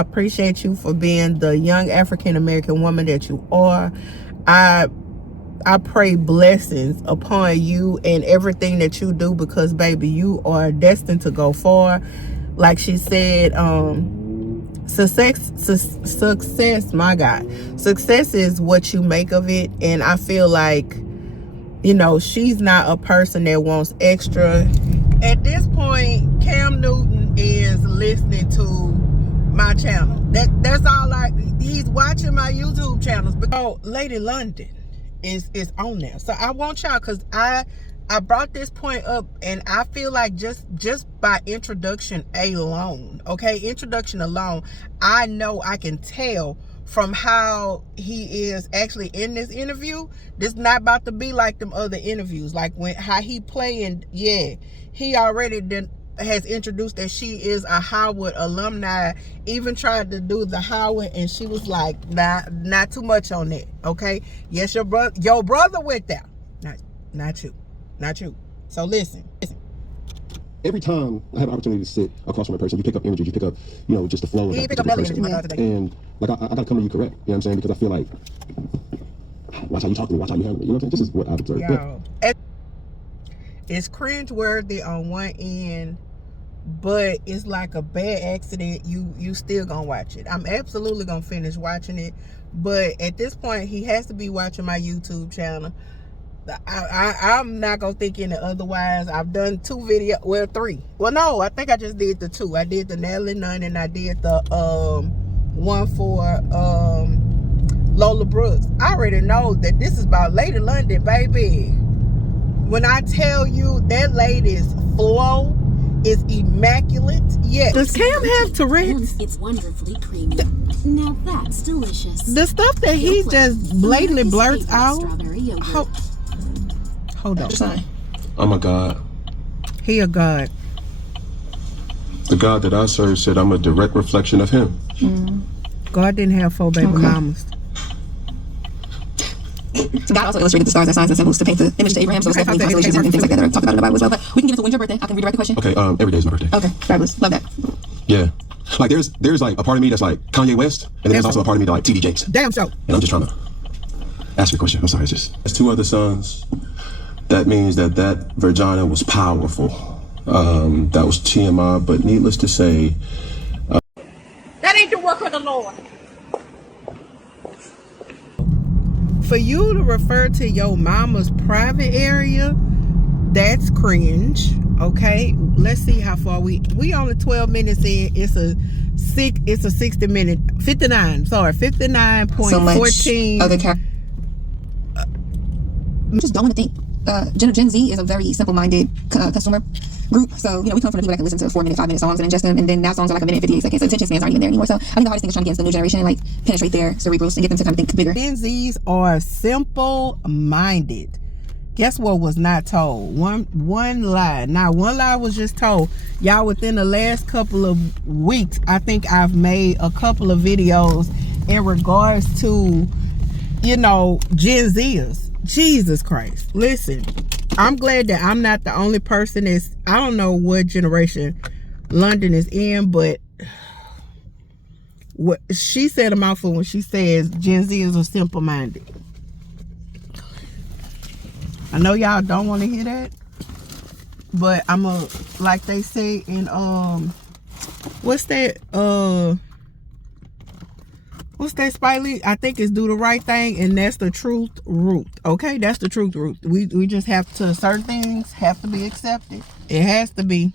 I appreciate you for being the young African-American woman that you are. I pray blessings upon you and everything that you do, because baby, you are destined to go far. Like she said, success, my God, success is what you make of it. And I feel like, you know, she's not a person that wants extra. At this point, Cam Newton is listening to my channel. That's all. He's watching my YouTube channels. But Lady London is on there. So I want y'all, because I brought this point up, and I feel like just by introduction alone, okay, introduction alone, I know I can tell from how he is actually in this interview. This not about to be like them other interviews, like how he playing. Yeah, he already has introduced that she is a Howard alumni. Even tried to do the Howard, and she was like, not too much on that. Okay, yes, your brother went there, not you. So listen. Every time I have an opportunity to sit across from a person, you pick up energy, you pick up, you know, just the flow of that person. And like I gotta come to you correct, you know what I'm saying? Because I feel like, watch how you talk to me, watch how you handle me, you know what I'm saying? This is what I've observed. But it's cringeworthy on one end, but it's like a bad accident. You still gonna watch it. I'm absolutely gonna finish watching it, but at this point, he has to be watching my YouTube channel. I'm not gonna think any otherwise. I've done 2 videos, well 3. Well, no, I think I just did the 2. I did the Natalie Nunn, and I did the one for Lola Brooks. I already know that this is about Lady London, baby. When I tell you that lady's flow is immaculate. Yes. Does Cam have Tourette's? It's wonderfully creamy. Now that's delicious. The stuff that he just blatantly blurts out. Hold on. I'm a God. He a God. The God that I serve said I'm a direct reflection of him. God didn't have 4 baby mamas. God also illustrated the stars as signs and symbols to paint the image to Abraham. So it's definitely constellations and things like that are talked about in the Bible as well. But we can get into when's your birthday. I can redirect the question. Okay, every day is my birthday. Okay, fabulous. Love that. Yeah. Like there's like a part of me that's like Kanye West, and then there's also a part of me that like TD Jakes. Damn so. And I'm just trying to ask you a question. I'm sorry, it's just there's 2 other sons. That means that Virginia was powerful. That was TMI, but needless to say, that ain't the work of the Lord. For you to refer to your mama's private area, that's cringe. Okay, let's see how far we only 12 minutes in. It's a 60 minute 59.14. Other just don't want to think. Gen Z is a very simple-minded consumer group. So, you know, we come from the people that can listen to 4-minute, 5-minute songs and ingest them, and then now songs are like 1 minute, 58 seconds. So attention spans aren't even there anymore. So I think the hardest thing is trying to get into the new generation and like penetrate their cerebrals and get them to kind of think bigger. Gen Zs are simple-minded. Guess what was not told? One lie. Now, one lie was just told. Y'all, within the last couple of weeks, I think I've made a couple of videos in regards to, you know, Gen Zers. Jesus Christ. Listen, I'm glad that I'm not the only person that's, I don't know what generation London is in, but what she said a mouthful when she says Gen Zers are simple-minded. I know y'all don't want to hear that, but I'm a, like they say in what's that Spike Lee? I think it's do the right thing, and that's the truth root. Okay, that's the truth root. We just have to, certain things have to be accepted. It has to be.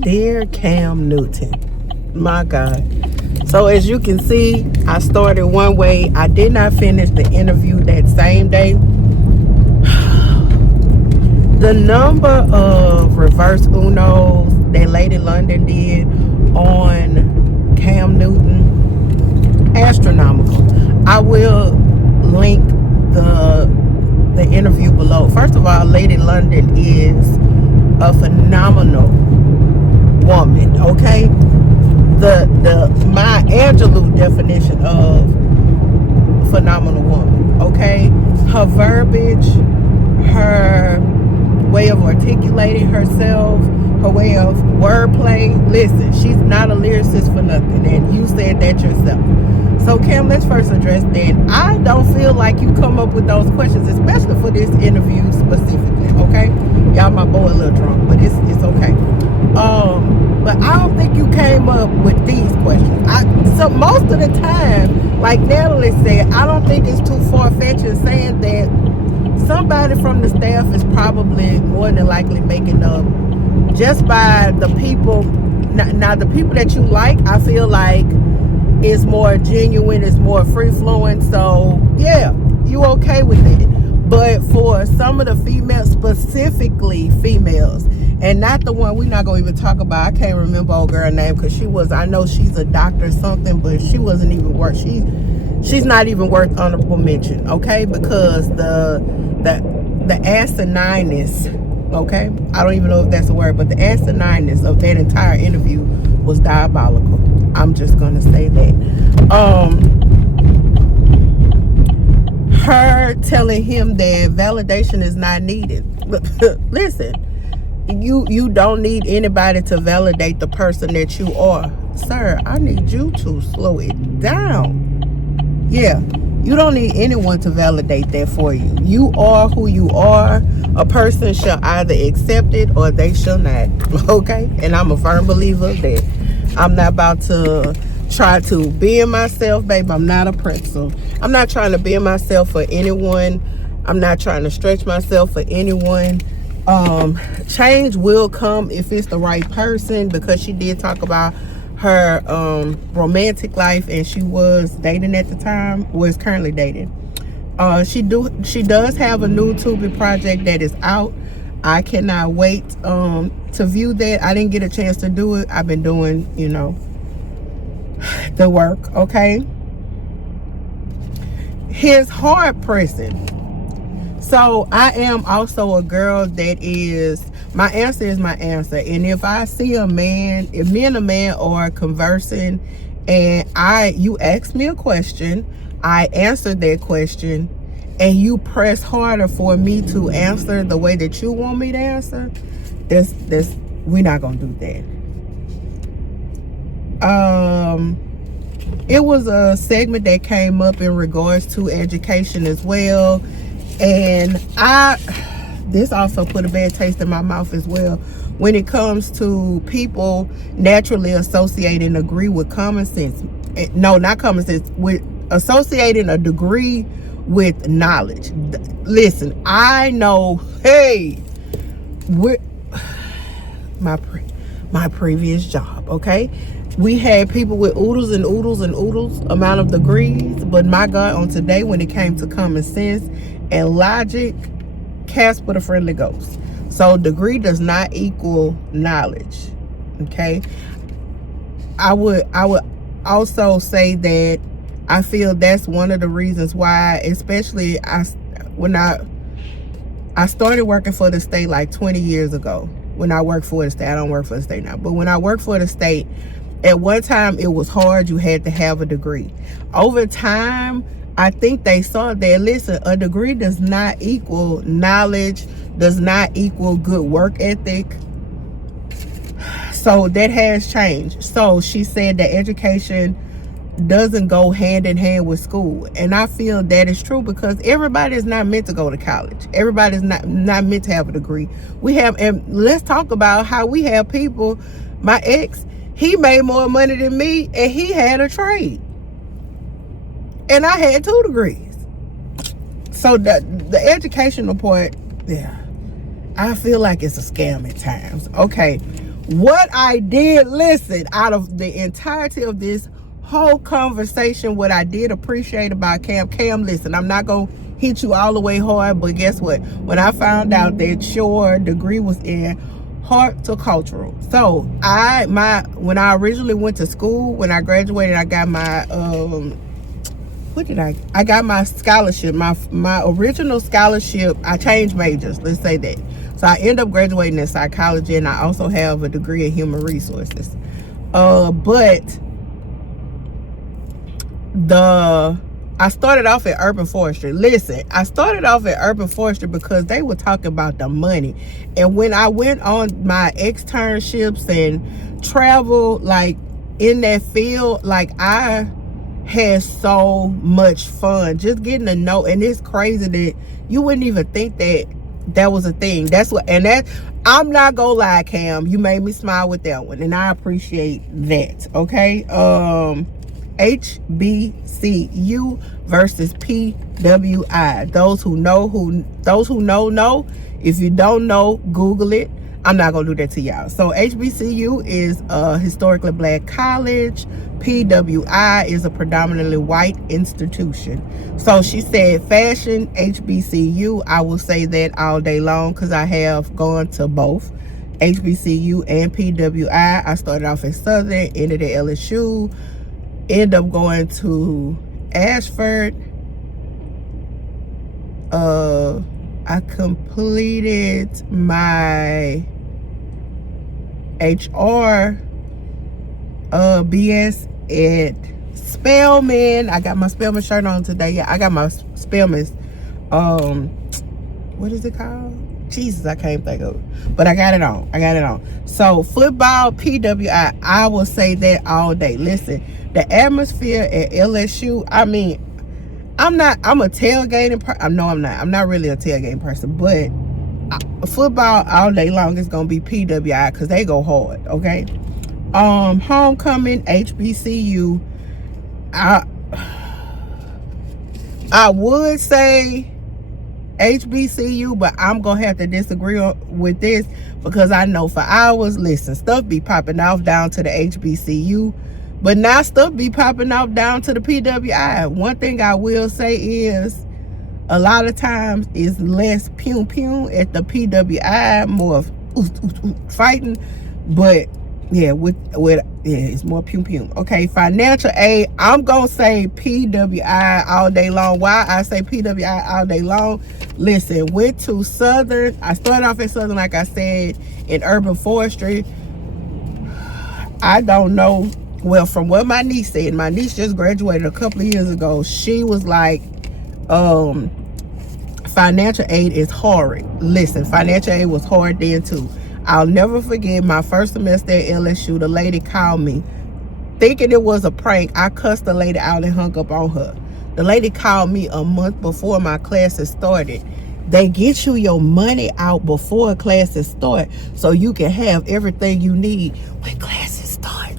Dear Cam Newton, my God. So as you can see, I started one way. I did not finish the interview that same day. The number of reverse Unos that Lady London did on Cam Newton, astronomical. I will link the interview below. First of all, Lady London is a phenomenal woman. Okay, the Maya Angelou definition of phenomenal woman. Okay, her verbiage, her way of articulating herself, her way of wordplay. Listen, she's not a lyricist for nothing, and you said that yourself. So Cam, let's first address that. I don't feel like you come up with those questions, especially for this interview specifically, okay? Y'all, my boy a little drunk, but it's okay. But I don't think you came up with these questions. So most of the time, like Natalie said, I don't think it's too far-fetched in saying that somebody from the staff is probably more than likely making up just by the people. Now the people that you like, I feel like is more genuine, is more free-flowing. So yeah, you okay with it. But for some of the females, specifically females, and not the one we're not gonna even talk about. I can't remember old girl name because she was, I know she's a doctor or something, but she wasn't even worth, she's not even worth honorable mention, okay? Because the asinineness, okay? I don't even know if that's a word, but the asinineness of that entire interview was diabolical. I'm just gonna say that. Her telling him that validation is not needed. Listen, you don't need anybody to validate the person that you are. Sir, I need you to slow it down. Yeah, you don't need anyone to validate that for you. You are who you are. A person shall either accept it or they shall not. Okay? And I'm a firm believer of that. I'm not about to try to bend myself, babe. I'm not a pretzel. I'm not trying to bend myself for anyone. I'm not trying to stretch myself for anyone. Change will come if it's the right person, because she did talk about her romantic life, and she was dating at the time, was currently dating. She does have a new Tubi project that is out. I cannot wait to view that. I didn't get a chance to do it. I've been doing, you know, the work, okay? His hard pressing. So I am also a girl that is, my answer is my answer. And if I see a man, if me and a man are conversing and you ask me a question, I answer that question, and you press harder for me to answer the way that you want me to answer, we're not gonna do that. It was a segment that came up in regards to education as well, and this also put a bad taste in my mouth as well when it comes to people naturally associating agree with common sense. No, not common sense, with associating a degree with knowledge. Listen, I know, hey, my previous job, okay, we had people with oodles and oodles and oodles amount of degrees, but my God, on today, when it came to common sense and logic, Casper the Friendly Ghost. So degree does not equal knowledge, okay? I would also say that I feel that's one of the reasons why, especially when I started working for the state like 20 years ago. When I worked for the state, I don't work for the state now, but when I worked for the state, at one time it was hard. You had to have a degree. Over time, I think they saw that, listen, a degree does not equal knowledge, does not equal good work ethic. So that has changed. So she said that education doesn't go hand in hand with school, and I feel that is true, because everybody is not meant to go to college. Everybody's not meant to have a degree. And let's talk about how we have people. My ex, he made more money than me, and he had a trade, and I had 2 degrees. So the educational part, yeah, I feel like it's a scam at times. Okay, what I did, listen, out of the entirety of this whole conversation, what I did appreciate about Cam, listen, I'm not gonna hit you all the way hard, but guess what? When I found out that your degree was in horticultural, so when I originally went to school, when I graduated, I got my I got my scholarship, my original scholarship. I changed majors, let's say that. So I ended up graduating in psychology, and I also have a degree in human resources. But I started off at Urban Forestry. Listen, I started off at Urban Forestry because they were talking about the money. And when I went on my externships and travel, like, in that field, like, I had so much fun just getting to know. And it's crazy that you wouldn't even think that that was a thing. That's what, and that, I'm not gonna lie, Cam, you made me smile with that one, and I appreciate that. Okay, HBCU versus PWI. Those who know. If you don't know, Google it. I'm not gonna do that to y'all. So HBCU is a historically black college. PWI is a predominantly white institution. So she said fashion, HBCU. I will say that all day long because I have gone to both HBCU and PWI. I started off at Southern, ended at LSU, ended up going to Ashford. I completed my HR BS at Spelman. I got my Spelman shirt on today. Yeah, I got my Spelman's what is it called? Jesus, I can't think of it. But I got it on. So football, PWI, I will say that all day. Listen, the atmosphere at LSU, I mean, I'm a tailgating person. No, I'm not. I'm not really a tailgating person, but football all day long is gonna be PWI because they go hard. Okay. Homecoming, HBCU. I would say HBCU, but I'm gonna have to disagree with this because I know for hours, listen, stuff be popping off down to the HBCU, but now stuff be popping off down to the PWI. One thing I will say is a lot of times is less pew pew at the PWI, more of fighting, but yeah, it's more pew pew. Okay, financial aid, I'm gonna say PWI all day long. Why I say PWI all day long? Listen, went to Southern. I started off at Southern, like I said, in Urban Forestry. I don't know. Well, from what my niece said, my niece just graduated a couple of years ago. She was like, financial aid is hard. Listen, financial aid was hard then too. I'll never forget my first semester at LSU. The lady called me thinking it was a prank. I cussed the lady out and hung up on her. The lady called me a month before my classes started. They get you your money out before classes start so you can have everything you need when classes start.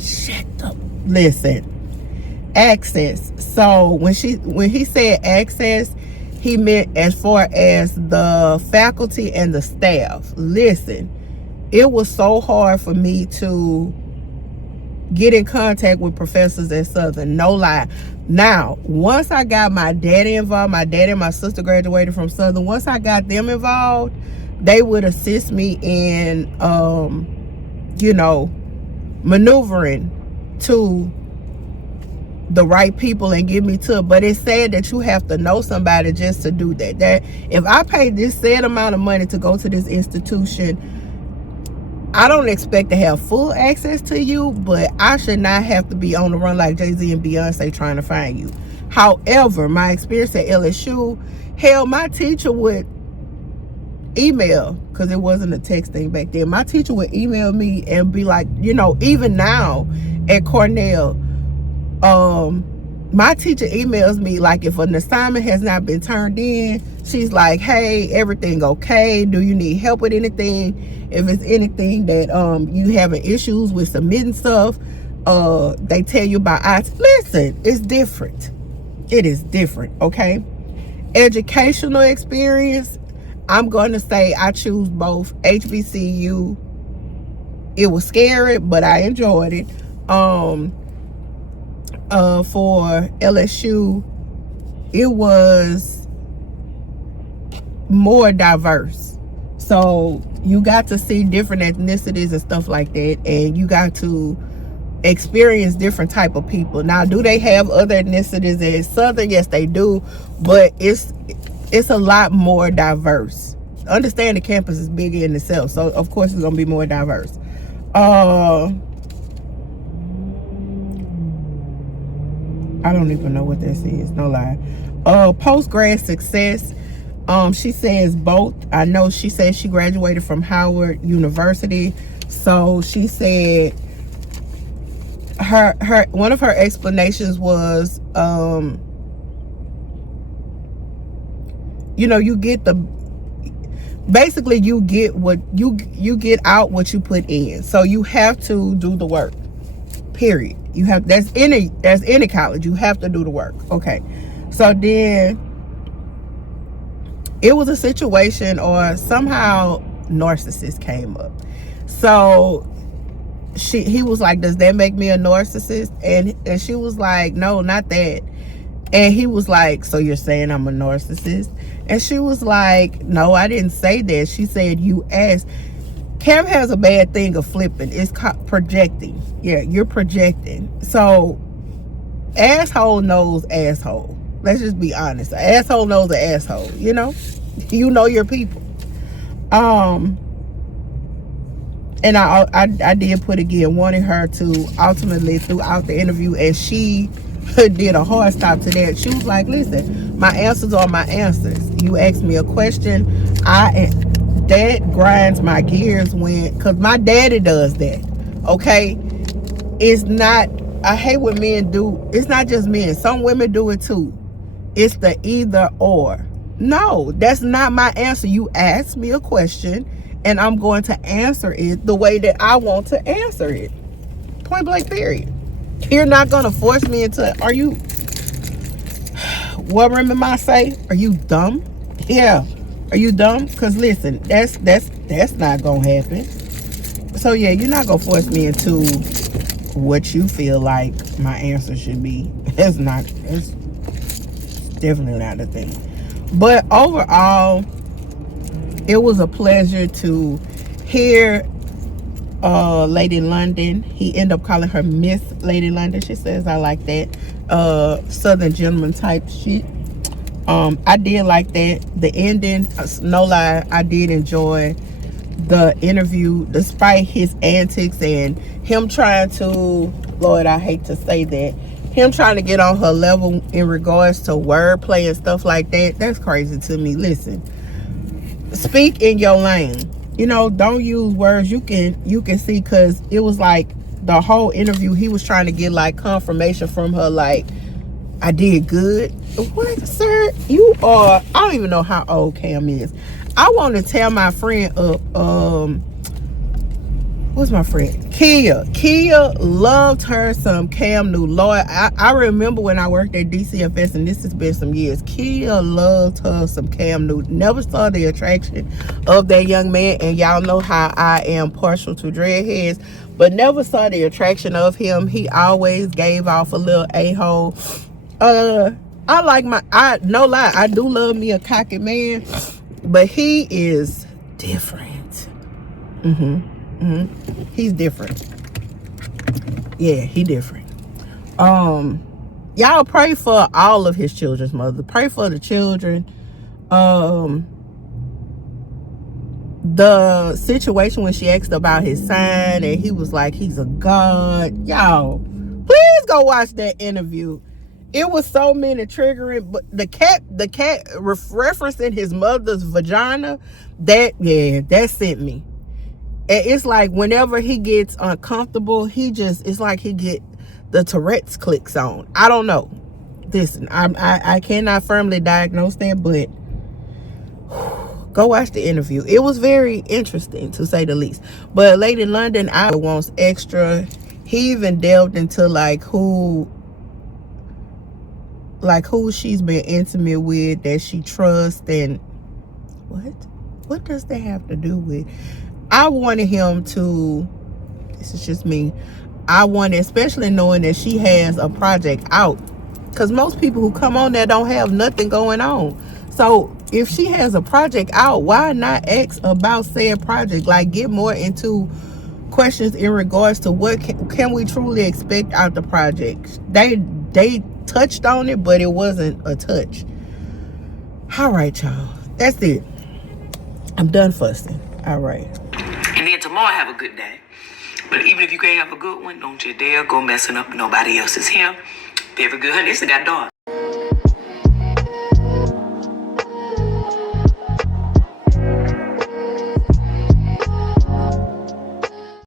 Shut up. Listen, access. So when he said access, he meant as far as the faculty and the staff. Listen, it was so hard for me to get in contact with professors at Southern, no lie. Now, once I got my daddy involved, my daddy and my sister graduated from Southern. Once I got them involved, they would assist me in, maneuvering to the right people and get me to it. But it's sad that you have to know somebody just to do that. That if I paid this set amount of money to go to this institution, I don't expect to have full access to you, but I should not have to be on the run like Jay-Z and Beyonce trying to find you. However, my experience at LSU, hell, my teacher would email, because it wasn't a text thing back then. My teacher would email me and be like, even now at Cornell, my teacher emails me like if an assignment has not been turned in, she's like, hey, everything okay? Do you need help with anything? If it's anything that you having issues with submitting stuff, they tell you about IT. Listen, it's different. It is different, okay? Educational experience, I'm going to say I choose both. HBCU, it was scary, but I enjoyed it. For LSU, it was more diverse. So you got to see different ethnicities and stuff like that, and you got to experience different type of people. Now, do they have other ethnicities at Southern? Yes, they do, but it's a lot more diverse. Understand the campus is bigger in itself, so of course it's gonna be more diverse. I don't even know what that says, no lie. Post-grad success. She says both. I know she said she graduated from Howard University. So she said her one of her explanations was, you know, you get the, basically you get what you get out what you put in. So you have to do the work. Period. You have, that's any college. You have to do the work. Okay. So then it was a situation, or somehow narcissist came up. So he was like, does that make me a narcissist? And she was like, no, not that. And he was like, so you're saying I'm a narcissist? And she was like, no, I didn't say that. She said, you asked. Cam has a bad thing of flipping. It's called projecting. Yeah, you're projecting. So asshole knows asshole. Let's just be honest. An asshole knows an asshole, you know? You know your people. And I did put again, wanting her to ultimately throughout the interview, and she did a hard stop to that. She was like, listen, my answers are my answers. You asked me a question, that grinds my gears because my daddy does that. Okay? It's not, I hate what men do. It's not just men. Some women do it too. It's the either or. No, that's not my answer. You asked me a question and I'm going to answer it the way that I want to answer it. Point blank, period. You're not going to force me into, are you, what remember I say? Are you dumb? Yeah. Are you dumb? Because listen, that's not going to happen. So yeah, you're not going to force me into what you feel like my answer should be. It's definitely not the thing. But overall, it was a pleasure to hear Lady London. He ended up calling her Miss Lady London. She says, I like that. Southern gentleman type shit. I did like that. The ending, no lie, I did enjoy the interview despite his antics and him trying to, Lord, I hate to say that, him trying to get on her level in regards to wordplay and stuff like that. That's crazy to me. Listen, speak in your lane. You know, don't use words you can see, because it was like the whole interview he was trying to get like confirmation from her, like, I did good. What, sir? You are, I don't even know how old Cam is. I want to tell my friend what's my friend? Kia loved her some Cam Newton. Lord, I remember when I worked at DCFS, and this has been some years. Kia loved her some Cam Newton. Never saw the attraction of that young man, and y'all know how I am partial to dreadheads, but never saw the attraction of him. He always gave off a little a-hole. I like no lie, I do love me a cocky man, but he is different. He's different. Yeah, he different. Y'all pray for all of his children's mother. Pray for the children. The situation when she asked about his sign and he was like, he's a god. Y'all, please go watch that interview. It was so many triggering, but the cat referencing his mother's vagina, that sent me. And it's like whenever he gets uncomfortable, it's like he get the Tourette's clicks on. I don't know. Listen, I cannot firmly diagnose that, but go watch the interview. It was very interesting, to say the least. But Lady London, I wants extra. He even delved into like who she's been intimate with, that she trusts, and what does that have to do with? I wanted him to, this is just me, I wanted, especially knowing that she has a project out, because most people who come on there don't have nothing going on. So if she has a project out, why not ask about said project? Like, get more into questions in regards to what can we truly expect out the project. They touched on it, but it wasn't a touch. All right, y'all, that's it. I'm done fussing. All right. And then tomorrow, have a good day. But even if you can't have a good one, don't you dare go messing up nobody else's hair Very good, honey. This got dark.